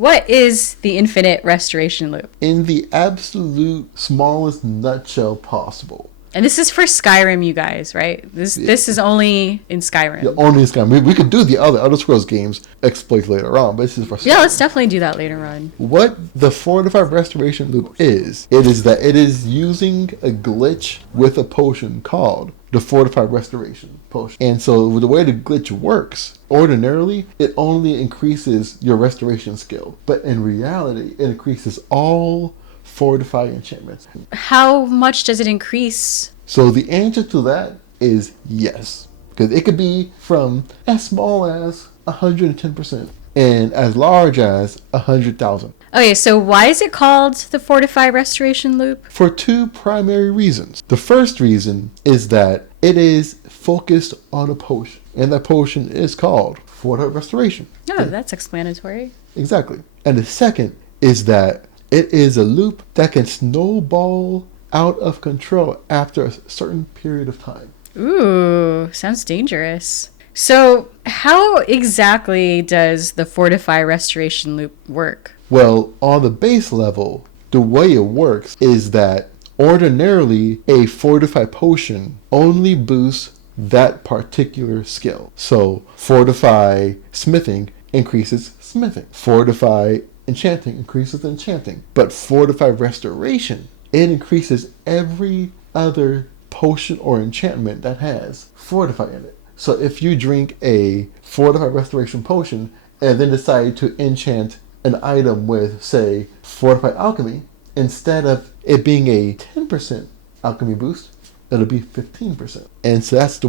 What is the infinite restoration loop? In the absolute smallest nutshell possible. And this is for Skyrim, you guys, right? This is only in Skyrim. Yeah, only in Skyrim. We could do the other Scrolls games exploits later on, but this is for Skyrim. Yeah, let's definitely do that later on. What the Fortify Restoration Loop is that it is using a glitch with a potion called the Fortify Restoration Potion. And so the way the glitch works, ordinarily, it only increases your restoration skill. But in reality, it increases all fortify enchantments. How much does it increase? So the answer to that is yes. Because it could be from as small as 110% and as large as 100,000. Okay, so why is it called the Fortify Restoration Loop? For two primary reasons. The first reason is that it is focused on a potion, and that potion is called Fortify Restoration. Oh, that's explanatory. Exactly. And the second is that it is a loop that can snowball out of control after a certain period of time. Ooh, sounds dangerous. So how exactly does the Fortify Restoration Loop work? Well, on the base level, the way it works is that ordinarily a Fortify potion only boosts that particular skill. So Fortify smithing increases smithing. Fortify enchanting increases enchanting. But Fortify Restoration, it increases every other potion or enchantment that has Fortify in it. So if you drink a Fortify Restoration potion and then decide to enchant an item with, say, Fortify Alchemy, instead of it being a 10% alchemy boost, it'll be 15%. And so that's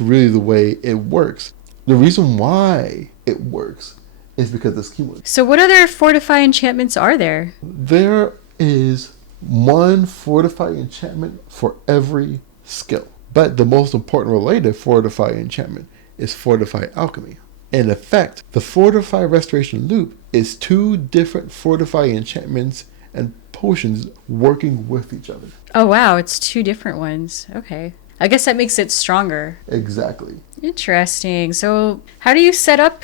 really the way it works. The reason why it works is because it's cumulative. So what other Fortify enchantments are there? There is one Fortify enchantment for every skill. But the most important related Fortify enchantment is Fortify Alchemy. In effect, the Fortify Restoration Loop is two different Fortify enchantments and potions working with each other. Oh wow, it's two different ones. Okay. I guess that makes it stronger. Exactly. Interesting. So how do you set up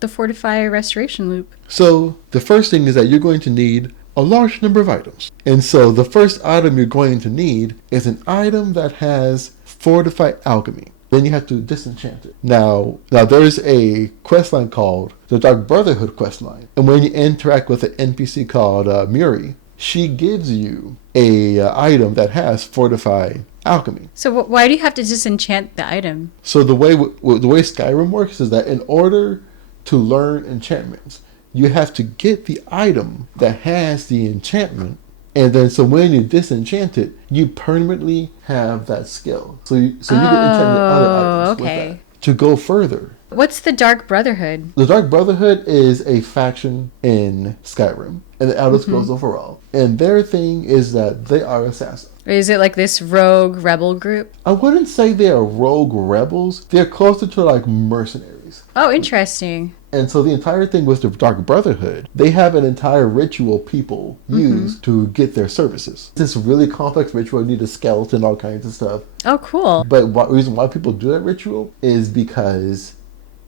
the Fortify Restoration Loop? So the first thing is that you're going to need a large number of items. And so the first item you're going to need is an item that has Fortify Alchemy. Then you have to disenchant it. Now there's a questline called the Dark Brotherhood questline. And when you interact with an NPC called Muri, she gives you a item that has Fortify Alchemy. So why do you have to disenchant the item? So the way Skyrim works is that in order to learn enchantments, you have to get the item that has the enchantment, and then so when you disenchant it, you permanently have that skill. So you can enchant the other items with that. To go further, what's the Dark Brotherhood? The Dark Brotherhood is a faction in Skyrim and the Elder Scrolls overall, and their thing is that they are assassins. Is it like this rogue rebel group? I wouldn't say they are rogue rebels. They're closer to like mercenaries. Oh, interesting. And so the entire thing with the Dark Brotherhood, they have an entire ritual people use to get their services. It's this really complex ritual. You need a skeleton, all kinds of stuff. Oh, cool. But the reason why people do that ritual is because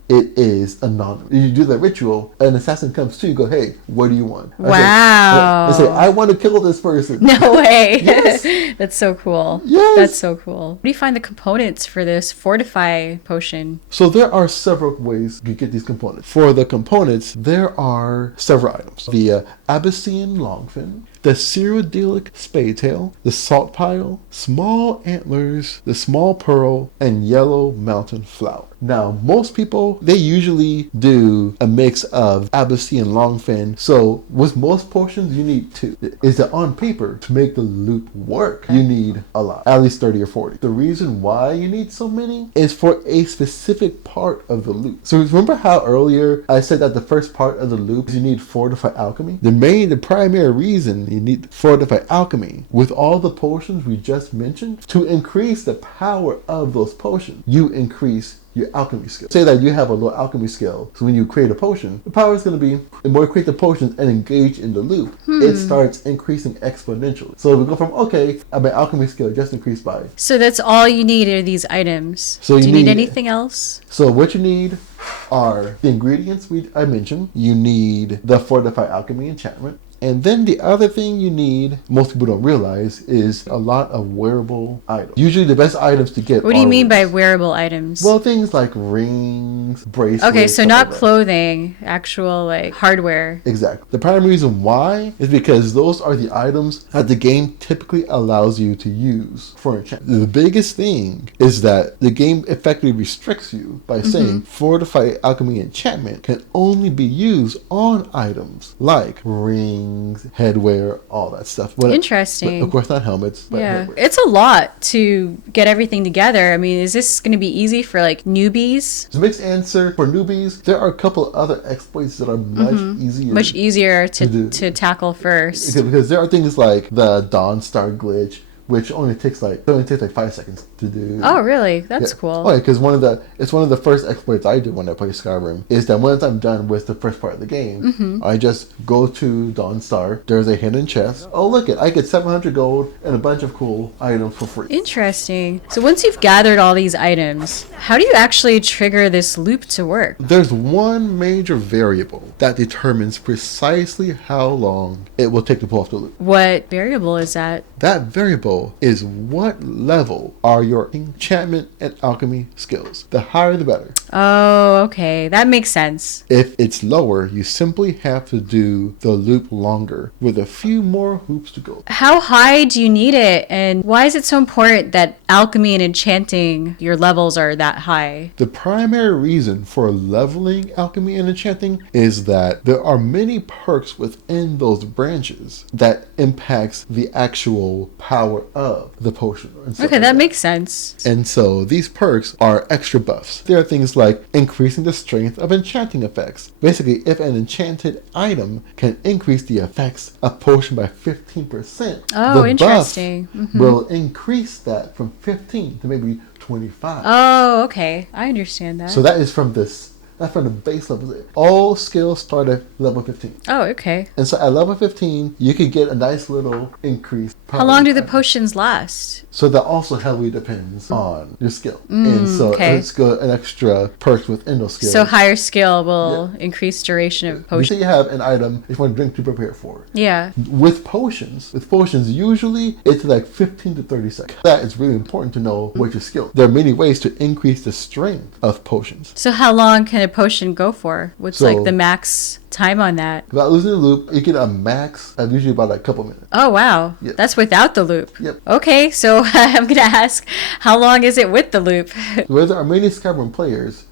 it is anonymous. You do that ritual, an assassin comes to you, go, hey, what do you want? Wow. I say, I want to kill this person. No way. Yes. That's so cool. Yes. That's so cool. Where do you find the components for this Fortify potion? So there are several ways you get these components. For the components, there are several items. The Abyssinian Longfin, the Cyrodiilic Spadetail, the Salt Pile, Small Antlers, the Small Pearl, and Yellow Mountain Flower. Now, most people, they usually do a mix of Abyssinian Longfin. So with most potions, you need two. Is that on paper, to make the loop work, you need a lot, at least 30 or 40. The reason why you need so many is for a specific part of the loop. So remember how earlier I said that the first part of the loop is you need Fortify Alchemy? The primary reason you need Fortify Alchemy with all the potions we just mentioned, to increase the power of those potions, you increase your alchemy skill. Say that you have a low alchemy skill, so when you create a potion, the power is going to be, the more you create the potions and engage in the loop, it starts increasing exponentially. So we go from, okay, my alchemy skill just increased by. So that's all you need are these items. So do you need anything else? So what you need are the ingredients I mentioned. You need the Fortify Alchemy enchantment. And then the other thing you need, most people don't realize, is a lot of wearable items. Usually the best items to get What do you mean by wearable items? Well, things like rings, bracelets. Okay, so not clothing, actual like hardware. Exactly. The primary reason why is because those are the items that the game typically allows you to use for enchantment. The biggest thing is that the game effectively restricts you by saying Fortify Alchemy enchantment can only be used on items like rings, headwear, all that stuff. Interesting. But of course, not helmets. But yeah, headwear. It's a lot to get everything together. I mean, is this going to be easy for like newbies? The mixed answer for newbies, there are a couple other exploits that are much easier to tackle first. Because there are things like the Dawn Star glitch, which only takes like 5 seconds to do. Oh, really? That's cool. Oh, yeah, because it's one of the first exploits I do when I play Skyrim is that once I'm done with the first part of the game, I just go to Dawn Star. There's a hidden chest. Oh, look I get 700 gold and a bunch of cool items for free. Interesting. So once you've gathered all these items, how do you actually trigger this loop to work? There's one major variable that determines precisely how long it will take to pull off the loop. What variable is that? That variable is what level are your enchantment and alchemy skills. The higher the better. Oh, okay. That makes sense. If it's lower, you simply have to do the loop longer with a few more hoops to go. How high do you need it? And why is it so important that alchemy and enchanting, your levels are that high? The primary reason for leveling alchemy and enchanting is that there are many perks within those branches that impacts the actual power of the potion. Okay, that makes sense. And so these perks are extra buffs. There are things like increasing the strength of enchanting effects. Basically, if an enchanted item can increase the effects of potion by 15%, oh, the interesting. buff will increase that from 15 to maybe 25. Oh, okay. I understand that. So that's from the base level. All skills start at level 15. Oh, okay. And so at level 15, you could get a nice little increase. How long do the potions last? So that also heavily depends on your skill. And so let's go an extra perks within those skills. So higher skill will increase duration of potion. You say you have an item if you want to drink to prepare for. Yeah. With potions, usually it's like 15 to 30 seconds. That is really important to know what your skill. There are many ways to increase the strength of potions. So how long can a potion go for? What's like the max time on that? Without losing the loop, you get a max of usually about a couple minutes. Oh, wow. Yep. That's without the loop. Yep. Okay, so I'm going to ask, how long is it with the loop? Well, there are many Skyrim players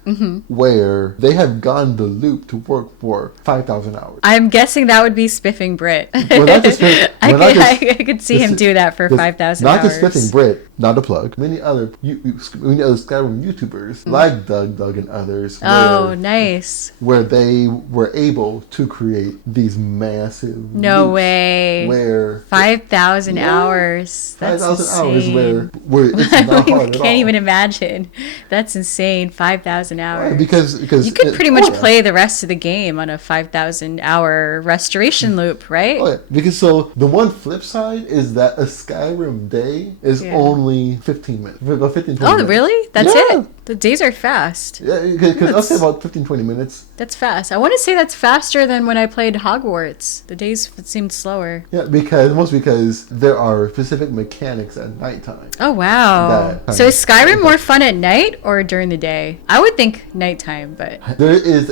where they have gotten the loop to work for 5,000 hours. I'm guessing that would be Spiffing Brit. I could see him do that for 5,000 hours. Not just Spiffing Brit, not a plug. Many other Skyrim YouTubers like Doug and others. Oh, nice. Where they were able to create these massive No way. Where 5,000 hours. That's 5,000 hours insane. where it's not hard at all. I can't even imagine. That's insane. 5,000 hours. Right, because you could pretty much play the rest of the game on a 5,000 hour restoration loop, right? Oh, yeah. Because so the one flip side is that a Skyrim day is only 15 minutes. If we go 15, 20 minutes. Really? That's it? The days are fast. Yeah, because I'll say about 15, 20 minutes. That's fast. I want to say that's faster than when I played Hogwarts. The days seemed slower. Yeah, because there are specific mechanics at nighttime. Oh, wow. So is Skyrim more fun at night or during the day? I would think nighttime, but... There is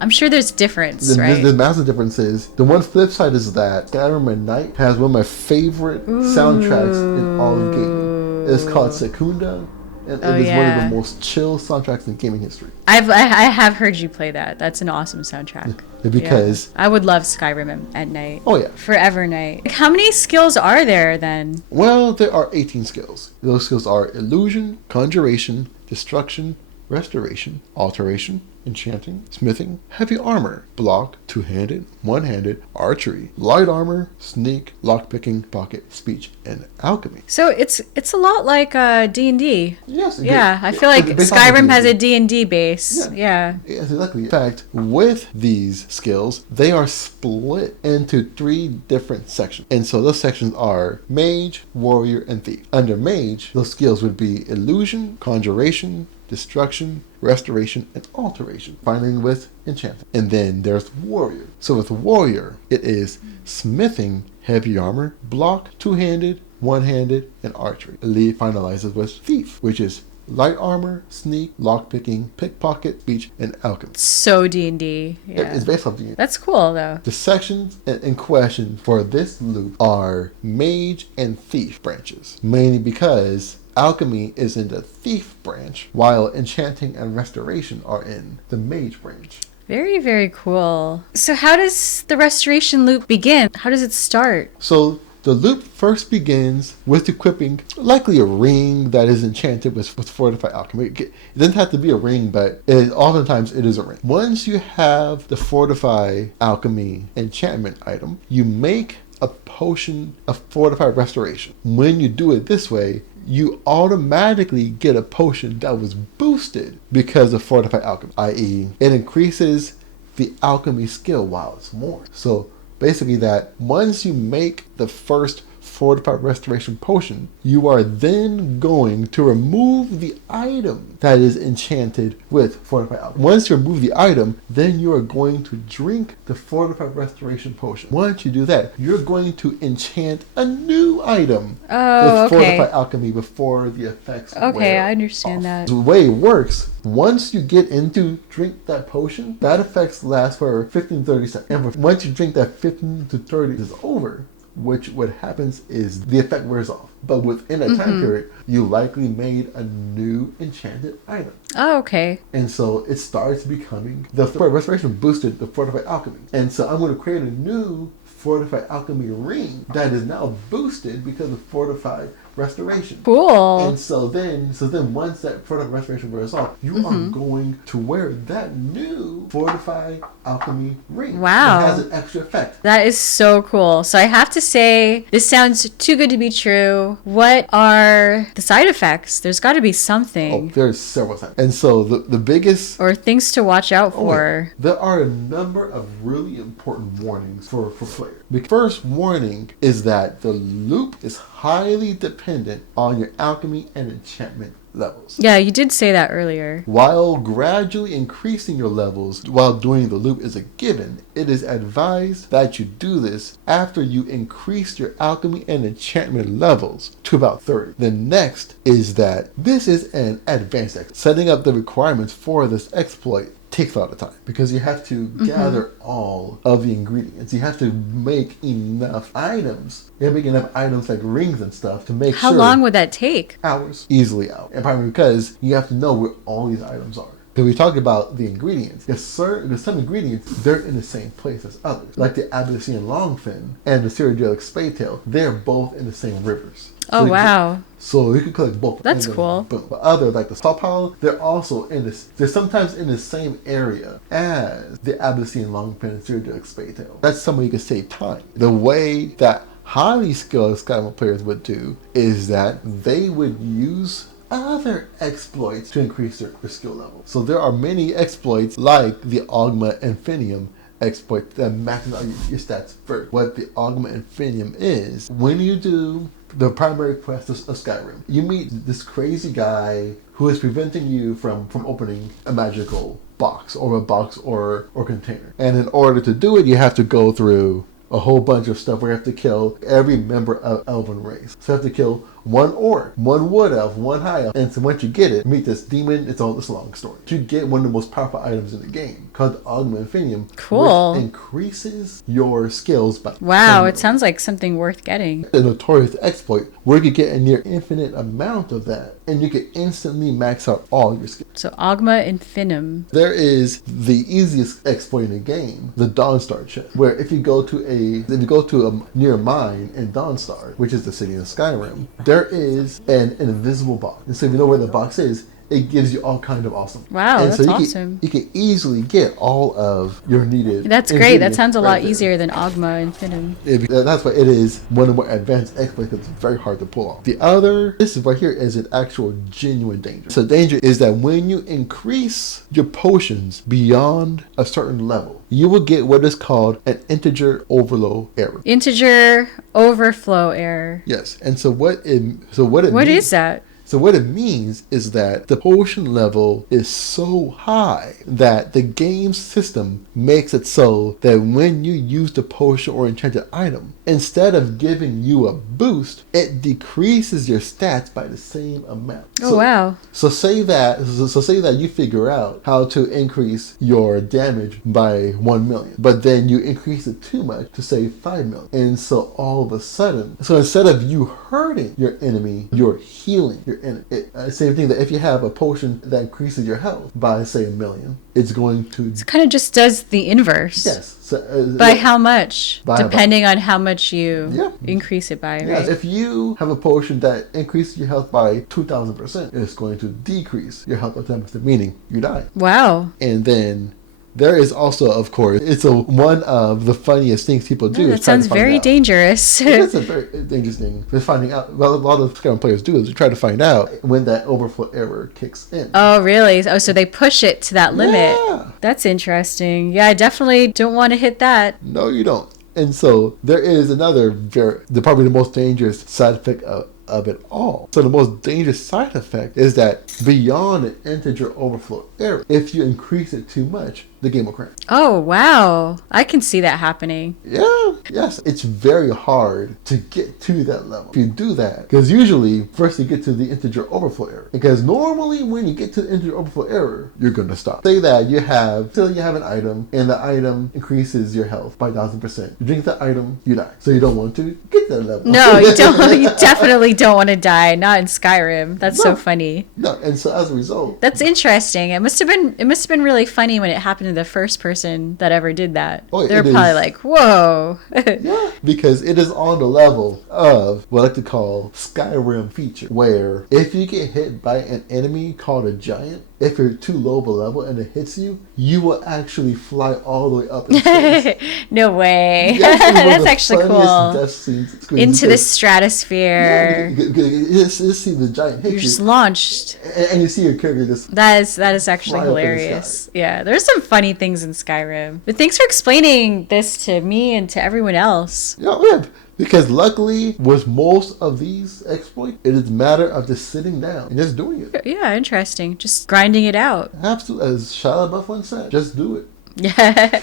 I'm sure there's difference, right? The massive difference is, the one flip side is that Skyrim at night has one of my favorite soundtracks in all of gaming. It's called Secunda. And it is one of the most chill soundtracks in gaming history. I have heard you play that. That's an awesome soundtrack. Because I would love Skyrim at night. Oh yeah. Forever night. How many skills are there then? Well, there are 18 skills. Those skills are illusion, conjuration, destruction, restoration, alteration, enchanting, smithing, heavy armor, block, two-handed, one-handed, archery, light armor, sneak, lockpicking, pocket, speech, and alchemy. So it's a lot like D&D. Yes. Yeah, I feel like Skyrim has a D&D base. Yeah. Yes, exactly. In fact, with these skills, they are split into 3 different sections. And so those sections are mage, warrior, and thief. Under mage, those skills would be illusion, conjuration, destruction, restoration, and alteration. Finally with enchanting. And then there's warrior. So with warrior, it is smithing, heavy armor, block, two-handed, one-handed, and archery. Elite finalizes with thief, which is light armor, sneak, lockpicking, pickpocket, speech, and alchemy. So D&D. Yeah. It's based off D&D. That's cool, though. The sections in question for this loop are mage and thief branches, mainly because alchemy is in the thief branch, while enchanting and restoration are in the mage branch. Very, very cool. So how does the restoration loop begin? How does it start? So the loop first begins with equipping likely a ring that is enchanted with Fortify Alchemy. It doesn't have to be a ring, but oftentimes it is a ring. Once you have the Fortify Alchemy enchantment item, you make a potion of Fortify Restoration. When you do it this way, you automatically get a potion that was boosted because of Fortify Alchemy, i.e. it increases the alchemy skill while it's worn. So basically that once you make the first Fortify Restoration potion, you are then going to remove the item that is enchanted with Fortify Alchemy. Once you remove the item, then you are going to drink the Fortify Restoration potion. Once you do that, you're going to enchant a new item with Fortify Alchemy before the effects wear I understand off. that. The way it works, once you get into drink that potion, that effects last for 15 to 30 seconds. And once you drink that 15 to 30 is over, which what happens is the effect wears off. But within that time period, you likely made a new enchanted item. Oh, okay. And so it starts becoming, the restoration boosted the Fortify Alchemy. And so I'm going to create a new Fortify Alchemy ring that is now boosted because of Fortify Restoration. Cool. And so then once that Fortify Restoration wears off, you are going to wear that new Fortify Alchemy ring. Wow. That has an extra effect. That is so cool. So I have to say, this sounds too good to be true. What are the side effects? There's got to be something. Oh, there's several times. And so the biggest... Or things to watch out for. There are a number of really important warnings for players. The first warning is that the loop is highly dependent on your alchemy and enchantment levels. Yeah, you did say that earlier. While gradually increasing your levels while doing the loop is a given, it is advised that you do this after you increase your alchemy and enchantment levels to about 30. The next is that this is an advanced exploit. Setting up the requirements for this exploit takes a lot of time because you have to gather all of the ingredients. You have to make enough items. You have to make enough items like rings and stuff to make How long would that take? Hours. Easily out. And probably because you have to know where all these items are. Because we talk about the ingredients. There's some ingredients, they're in the same place as others. Like the Abyssinian longfin and the Cyrodiilic spadetail, they're both in the same rivers. Oh, wow. So you can collect both. That's cool. But other, like the Stockpile, they're also in this. They're sometimes in the same area as the Abyssinian longfin and Cyrodiilic spadetail. That's somewhere you can save time. The way that highly skilled Skyrim players would do is that they would use other exploits to increase their skill level. So there are many exploits like the Augma Infinium exploit that maxes out your stats first. What the Augma Infinium is, when you do the primary quest of Skyrim, you meet this crazy guy who is preventing you from opening a magical box or container. And in order to do it, you have to go through a whole bunch of stuff where you have to kill every member of Elven race. So you have to kill one orc, one wood elf, one high elf. And so once you get it, meet this demon, it's all this long story. You get one of the most powerful items in the game called the Augma Infinium. Cool. Which increases your skills by Wow, it sounds like something worth getting. A notorious exploit where you could get a near infinite amount of that and you could instantly max out all your skills. So Augma Infinium. There is the easiest exploit in the game, the Dawnstar chest, where if you go to a near mine in Dawnstar, which is the city of Skyrim, there is an invisible box. And so if you know where the box is, it gives you all kind of awesome. Wow, and that's so awesome. You can easily get all of your needed. That's great. That sounds a lot easier than Ogma and Finim. That's why it is one of the more advanced exploits that's very hard to pull off. The other, this is right here, is an actual genuine danger. So danger is that when you increase your potions beyond a certain level, you will get what is called an integer overflow error. Integer overflow error. Yes, and what is that? So what it means is that the potion level is so high that the game system makes it so that when you use the potion or enchanted item, instead of giving you a boost, it decreases your stats by the same amount. Oh, wow. So say that you figure out how to increase your damage by 1 million, but then you increase it too much to say 5 million. And so all of a sudden, instead of you hurting your enemy, you're healing your enemy. Same thing that if you have a potion that increases your health by say 1 million, it's going to... It kind of just does the inverse. Yes. So, by how much? Depending on how much you increase it by, right? Yes. If you have a potion that increases your health by 2,000%, it's going to decrease your health by 10%, meaning you die. Wow. And then there is also, of course, one of the funniest things people do. That sounds very dangerous. It's a very dangerous thing. They're finding out. Well, a lot of Skyrim players do is they try to find out when that overflow error kicks in. Oh, really? Oh, so they push it to that limit. Yeah. That's interesting. Yeah, I definitely don't want to hit that. No, you don't. And so there is another probably the most dangerous side effect of it all. So the most dangerous side effect is that beyond an integer overflow error, if you increase it too much, the game will crash. Oh, wow. I can see that happening. Yeah, yes. It's very hard to get to that level. If you do that, because usually first you get to the integer overflow error. Because normally when you get to the integer overflow error, you're going to stop. Say that you have an item and the item increases your health by 1,000%. You drink the item, you die. So you don't want to get that level. No, you don't. You definitely don't want to die. Not in Skyrim. That's so funny. No, and so as a result, that's interesting. It must have been really funny when it happened to the first person that ever did that. Oh, they're probably like, whoa. Yeah, because it is on the level of what I like to call Skyrim feature, where if you get hit by an enemy called a giant, if you're too low of a level and it hits you, you will actually fly all the way up in space. No way. That's actually cool. Into the stratosphere. Yeah, you see the giant hit You're just launched. And you see your character just... That is actually hilarious. Yeah, there's some funny things in Skyrim. But thanks for explaining this to me and to everyone else. Yeah. Because luckily, with most of these exploits, it is a matter of just sitting down and just doing it. Yeah, interesting. Just grinding it out. Absolutely. As Shia LaBeouf once said, just do it. Yeah.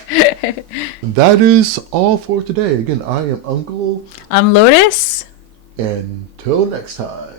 That is all for today. Again, I am Uncle. I'm Lotus. Until next time.